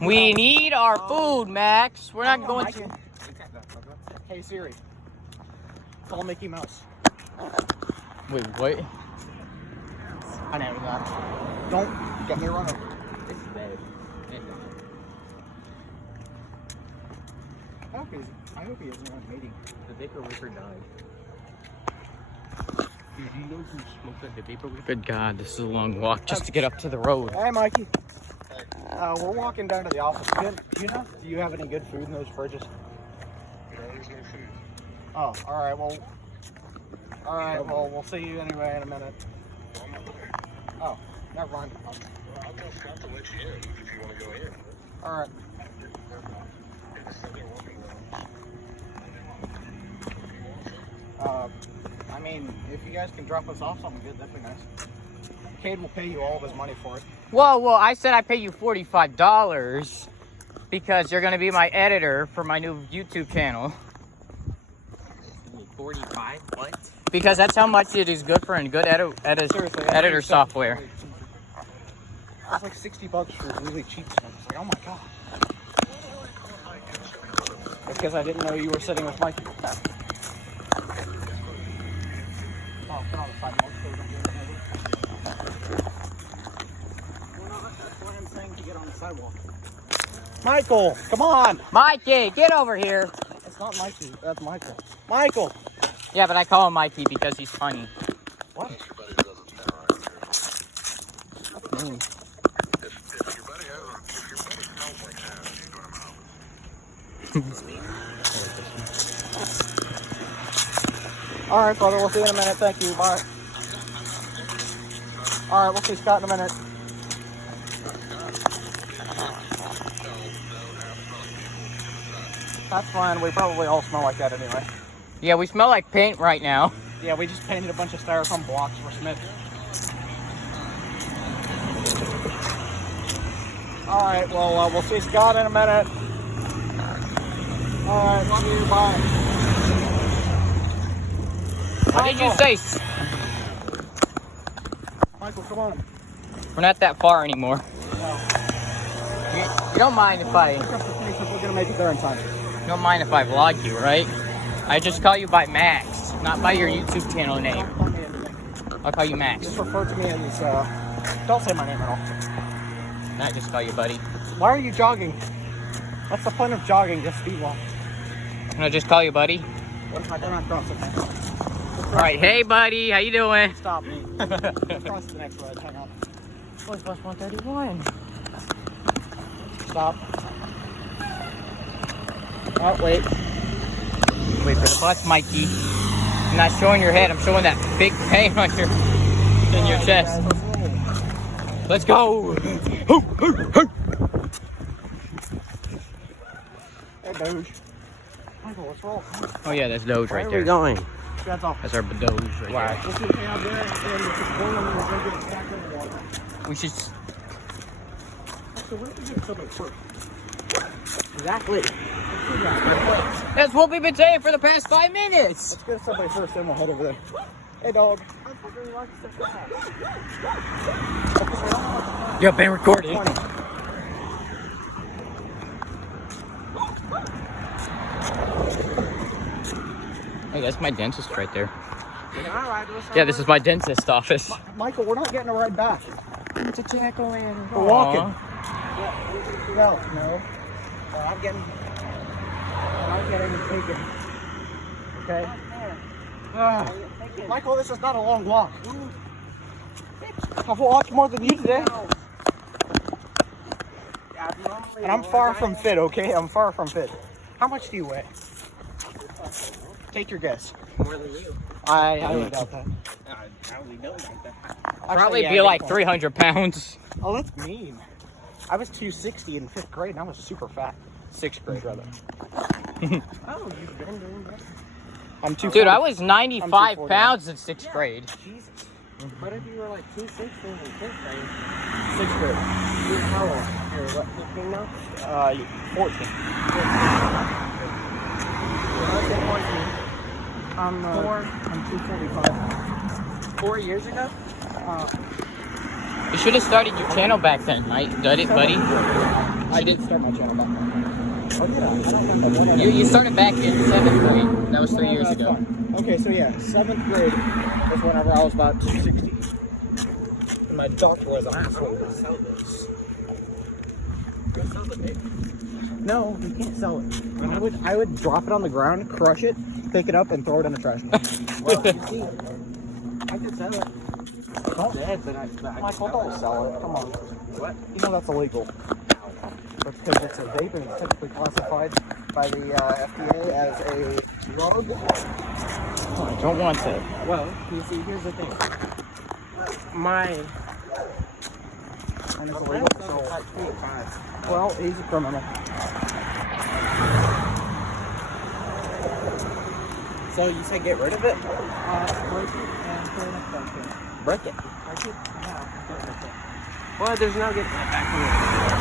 We need our food, Max. We're not going to. Hey Siri, call Mickey Mouse. Wait, what? I know that. Don't get me run over. This is bad. I hope he isn't on a meeting. The vapor wicker died. Dude, you know who smoked the vapor wicker? Good God, this is a long walk just to get up to the road. Hey, Mikey. We're walking down to the office. Do you have any good food in those fridges? No, there's no food. Oh, all right. Well, we'll see you anyway in a minute. Well, I'm not there. Oh, never mind. I'll tell Scott to let you in if you want to go in. All right. They just said they're working I mean, if you guys can drop us off something good, that'd be nice. Cade will pay you all of his money for it. Whoa, I said I pay you $45 because you're going to be my editor for my new YouTube channel. 45? What? Because that's how much it is good for and good Seriously, editor software. That's like $60 for really cheap stuff. It's like, oh my god. Because I didn't know you were sitting with Mikey. Oh, get on the sidewalk. To get on the sidewalk. Michael, come on! Mikey, get over here. It's not Mikey, that's Michael. Michael! Yeah, but I call him Mikey because he's funny. What? If your buddy doesn't terrorize you. That's mean. If your buddy smells like that, he's going to mouth. Alright, brother, we'll see you in a minute. Thank you. Bye. Alright, we'll see Scott in a minute. That's fine. We probably all smell like that anyway. Yeah, we smell like paint right now. Yeah, we just painted a bunch of styrofoam blocks for Smith. Alright, well, we'll see Scott in a minute. Alright, love you. Bye. What did you say? Michael, come on. We're not that far anymore. No. You don't mind if I... We're gonna make it there in time. You don't mind if I vlog you, right? I just call you by Max, not by your YouTube channel name. Don't call me anything. I'll call you Max. Just refer to me as, don't say my name at all. Not just call you buddy. Why are you jogging? What's the point of jogging? Just speed walk. Can I just call you buddy? What if I don't cross it? All right, hey buddy, how you doing? Stop me. Cross the next road. Hang on. What's bus 131? Stop. Oh, wait. Wait for the bus, Mikey. I'm not showing your head. I'm showing that big pain on your in your chest. Let's go. Hey, Doge. Michael, what's wrong? Oh yeah, that's Doge right Where are we there. going? That's all. That's our Doge right Wow. We'll see you out there, and we'll just boil them and we'll go get it back in the water. there. We should. So where did you get something first? Exactly. That's what we've been saying for the past 5 minutes. Let's get somebody first, then we'll head over there. Hey, dog. Yep, been recorded. Hey, that's my dentist right there. Yeah, this is my dentist office. Michael, we're not getting a ride back. It's a jackal in. We're walking. No. I'm getting taken. Okay? Michael, this is not a long walk. I've walked more than you today. And I'm far from fit, okay? I'm far from fit. How much do you weigh? Take your guess. More than you. I highly doubt that. Probably don't like that. Probably Actually, be like yeah, 300 pounds. Oh, that's mean. I was 260 in 5th grade and I was super fat. 6th grade, rather. Oh, you've been doing that? I'm 240. Dude, I was 95 240. pounds in 6th grade. Jesus. What if you were like 260 in 5th grade? 6th grade. You're how old? You're what, 15 now? 14. I'm 245. 4 years ago? You should have started your channel back then, right? Did it, buddy? I did start my channel back then. Oh, did I? I don't remember. You started back in 7th grade. That was 3 years ago. Okay, so yeah, 7th grade was whenever I was about 260. And my doctor was an asshole. No, you can't sell it. I would drop it on the ground, crush it, pick it up, and throw it in the trash can. Well, you see, I could sell it. Don't, Dead, but I Michael, don't sell it. Come on. What? You know that's illegal. Because it's a vape and it's typically classified by the FDA as a drug. Oh, I don't want to. Well, you see, here's the thing. And it's illegal, so... Well, he's a criminal. So you say get rid of it? Break it and put it in a trash can. Break it. Break it? Yeah. Well, there's no getting that back in